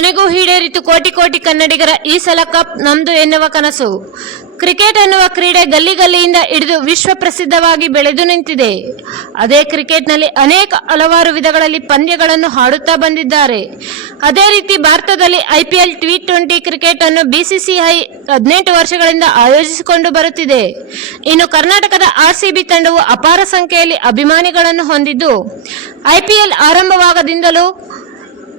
ಕೊನೆಗೂ ಈಡೇರಿತು ಕೋಟಿ ಕೋಟಿ ಕನ್ನಡಿಗರ ಈ ಸಲ ಕಪ್ ನಮ್ದು ಎನ್ನುವ ಕನಸು. ಕ್ರಿಕೆಟ್ ಎನ್ನುವ ಕ್ರೀಡೆ ಗಲ್ಲಿ ಗಲ್ಲಿಯಿಂದ ಹಿಡಿದು ವಿಶ್ವ ಪ್ರಸಿದ್ಧವಾಗಿ ಬೆಳೆದು ನಿಂತಿದೆ. ಅದೇ ಕ್ರಿಕೆಟ್ನಲ್ಲಿ ಹಲವಾರು ವಿಧಗಳಲ್ಲಿ ಪಂದ್ಯಗಳನ್ನು ಆಡುತ್ತಾ ಬಂದಿದ್ದಾರೆ. ಅದೇ ರೀತಿ ಭಾರತದಲ್ಲಿ IPL T20 ಕ್ರಿಕೆಟ್ ಅನ್ನು BCCI 18 ವರ್ಷಗಳಿಂದ ಆಯೋಜಿಸಿಕೊಂಡು ಬರುತ್ತಿದೆ. ಇನ್ನು ಕರ್ನಾಟಕದ RCB ತಂಡವು ಅಪಾರ ಸಂಖ್ಯೆಯಲ್ಲಿ ಅಭಿಮಾನಿಗಳನ್ನು ಹೊಂದಿದ್ದು IPL ಆರಂಭವಾಗದಿಂದಲೂ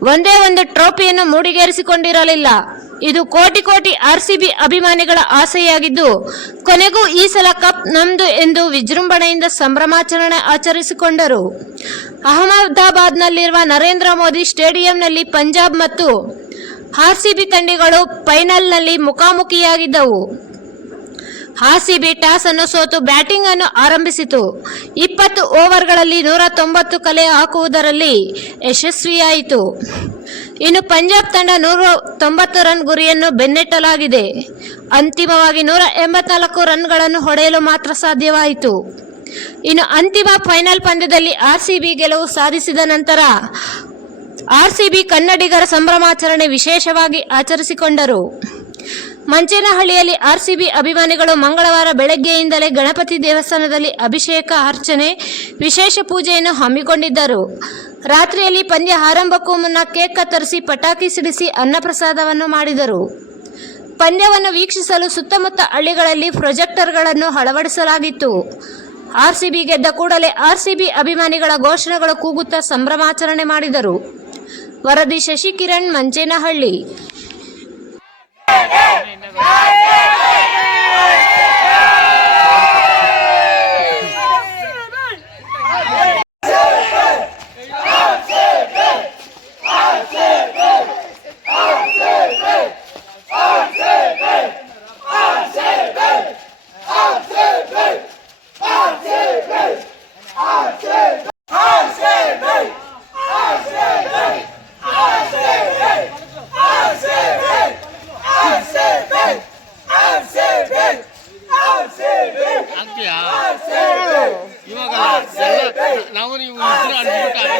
ಒಂದೇ ಒಂದು ಟ್ರೋಫಿಯನ್ನು ಮೂಡಿಗೇರಿಸಿಕೊಂಡಿರಲಿಲ್ಲ. ಇದು ಕೋಟಿ ಕೋಟಿ RCB ಅಭಿಮಾನಿಗಳ ಆಸೆಯಾಗಿದ್ದು ಕೊನೆಗೂ ಈ ಸಲ ಕಪ್ ನಮ್ದು ಎಂದು ವಿಜೃಂಭಣೆಯಿಂದ ಸಂಭ್ರಮಾಚರಣೆ ಆಚರಿಸಿಕೊಂಡರು. ಅಹಮದಾಬಾದ್ನಲ್ಲಿರುವ ನರೇಂದ್ರ ಮೋದಿ ಸ್ಟೇಡಿಯಂನಲ್ಲಿ ಪಂಜಾಬ್ ಮತ್ತು RCB ತಂಡಗಳು ಫೈನಲ್ನಲ್ಲಿ ಮುಖಾಮುಖಿಯಾಗಿದ್ದವು. RCB ಟಾಸ್ ಅನ್ನು ಸೋತು ಬ್ಯಾಟಿಂಗ್ ಅನ್ನು ಆರಂಭಿಸಿತು. 20 ಓವರ್ಗಳಲ್ಲಿ 190 ಕಲೆ ಹಾಕುವುದರಲ್ಲಿ ಯಶಸ್ವಿಯಾಯಿತು. ಇನ್ನು ಪಂಜಾಬ್ ತಂಡ 190 ರನ್ ಗುರಿಯನ್ನು ಬೆನ್ನಟ್ಟಲಾಗಿದೆ. ಅಂತಿಮವಾಗಿ 184 ರನ್ಗಳನ್ನು ಹೊಡೆಯಲು ಮಾತ್ರ ಸಾಧ್ಯವಾಯಿತು. ಇನ್ನು ಅಂತಿಮ ಫೈನಲ್ ಪಂದ್ಯದಲ್ಲಿ RCB ಗೆಲುವು ಸಾಧಿಸಿದ ನಂತರ RCB ಕನ್ನಡಿಗರ ಸಂಭ್ರಮಾಚರಣೆ ವಿಶೇಷವಾಗಿ ಆಚರಿಸಿಕೊಂಡರು. ಮಂಚೇನಹಳ್ಳಿಯಲ್ಲಿ RCB ಅಭಿಮಾನಿಗಳು ಮಂಗಳವಾರ ಬೆಳಗ್ಗೆಯಿಂದಲೇ ಗಣಪತಿ ದೇವಸ್ಥಾನದಲ್ಲಿ ಅಭಿಷೇಕ, ಅರ್ಚನೆ, ವಿಶೇಷ ಪೂಜೆಯನ್ನು ಹಮ್ಮಿಕೊಂಡಿದ್ದರು. ರಾತ್ರಿಯಲ್ಲಿ ಪಂದ್ಯ ಆರಂಭಕ್ಕೂ ಮುನ್ನ ಕೇಕ್ ಕತ್ತರಿಸಿ ಪಟಾಕಿ ಸಿಡಿಸಿ ಅನ್ನಪ್ರಸಾದವನ್ನು ಮಾಡಿದರು. ಪಂದ್ಯವನ್ನು ವೀಕ್ಷಿಸಲು ಸುತ್ತಮುತ್ತ ಹಳ್ಳಿಗಳಲ್ಲಿ ಪ್ರೊಜೆಕ್ಟರ್ಗಳನ್ನು ಅಳವಡಿಸಲಾಗಿತ್ತು. RCB ಗೆದ್ದ ಕೂಡಲೇ RCB ಅಭಿಮಾನಿಗಳ ಘೋಷಣೆಗಳು ಕೂಗುತ್ತಾ ಸಂಭ್ರಮಾಚರಣೆ ಮಾಡಿದರು. ವರದಿ ಶಶಿಕಿರಣ್, ಮಂಚೇನಹಳ್ಳಿ. ನಾವು ನೀವು ಇಬ್ಬರು ಅನ್ಬಿಟ್ಟು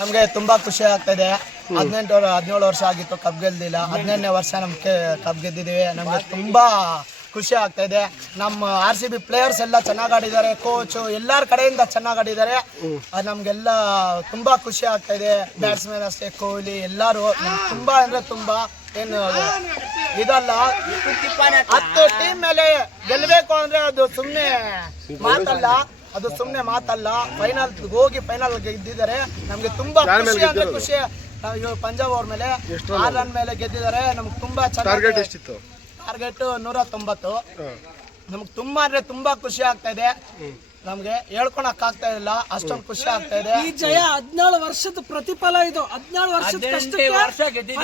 ನಮಗೆ ತುಂಬಾ ಖುಷಿ ಆಗ್ತಾ ಇದೆ. 17 ವರ್ಷ ಆಗಿತ್ತು ಕಪ್ ಗೆದ್ದಿಲ್ಲ. 18ನೇ ವರ್ಷ ನಮ್ಗೆ ಕಪ್ ಗೆದ್ದಿದ್ದೀವಿ. ನಮಗೆ ತುಂಬಾ ಖುಷಿ ಆಗ್ತಾ ಇದೆ. ನಮ್ಮ RCB ಪ್ಲೇಯರ್ಸ್ ಎಲ್ಲ ಚೆನ್ನಾಗಿ ಆಡಿದ್ದಾರೆ, ಕೋಚು ಎಲ್ಲರ ಕಡೆಯಿಂದ ಚೆನ್ನಾಗಿ ಆಡಿದ್ದಾರೆ. ನಮಗೆಲ್ಲ ತುಂಬ ಖುಷಿ ಆಗ್ತಾ ಇದೆ. ಬ್ಯಾಟ್ಸ್ಮನ್ ಅಷ್ಟೇ, ಕೊಹ್ಲಿ ಎಲ್ಲರೂ ತುಂಬ ಅಂದರೆ ತುಂಬ ಏನು ಇದಲ್ಲ. 10 ಟೀಮ್ ಮೇಲೆ ಗೆಲ್ಲಬೇಕು ಅಂದರೆ ಅದು ಸುಮ್ಮನೆ ಮಾತಲ್ಲ. ಫೈನಲ್ ಹೋಗಿ ಫೈನಲ್ ಗೆದ್ದಿದ್ದಾರೆ. ನಮಗೆ ತುಂಬಾ ಖುಷಿ ಅಂದ್ರೆ ಖುಷಿ. ನಾವು ಪಂಜಾಬ್ ಅವ್ರ ಮೇಲೆ 6 ರನ್ ಮೇಲೆ ಗೆದ್ದಿದ್ದಾರೆ. ನಮ್ಗೆ ತುಂಬಾ ಚೆನ್ನಾಗಿ ಟಾರ್ಗೆಟ್ 190. ನಮ್ಗೆ ತುಂಬಾ ಅಂದ್ರೆ ತುಂಬಾ ಖುಷಿ ಆಗ್ತಾ ಇದೆ. ನಮ್ಗೆ ಹೇಳ್ಕೊಳಕ್ ಆಗ್ತಾ ಇಲ್ಲ, ಅಷ್ಟೊಂದು ಖುಷಿ ಆಗ್ತಾ ಇದೆ. ಈ ಜಯ 17 ವರ್ಷದ ಪ್ರತಿಫಲ ಇದು. 17 ವರ್ಷದ ಕಷ್ಟಕ್ಕೆ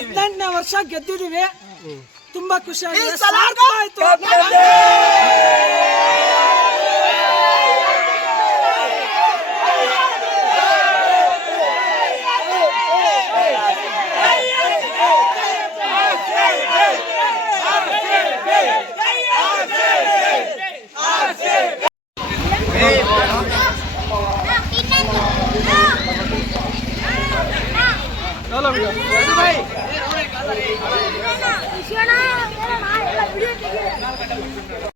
18ನೇ ವರ್ಷ ಗೆದ್ದಿದೀವಿ. ತುಂಬಾ ಖುಷಿ ಆಗಿದೆ. ಸಾರ್ಥಕ Nah,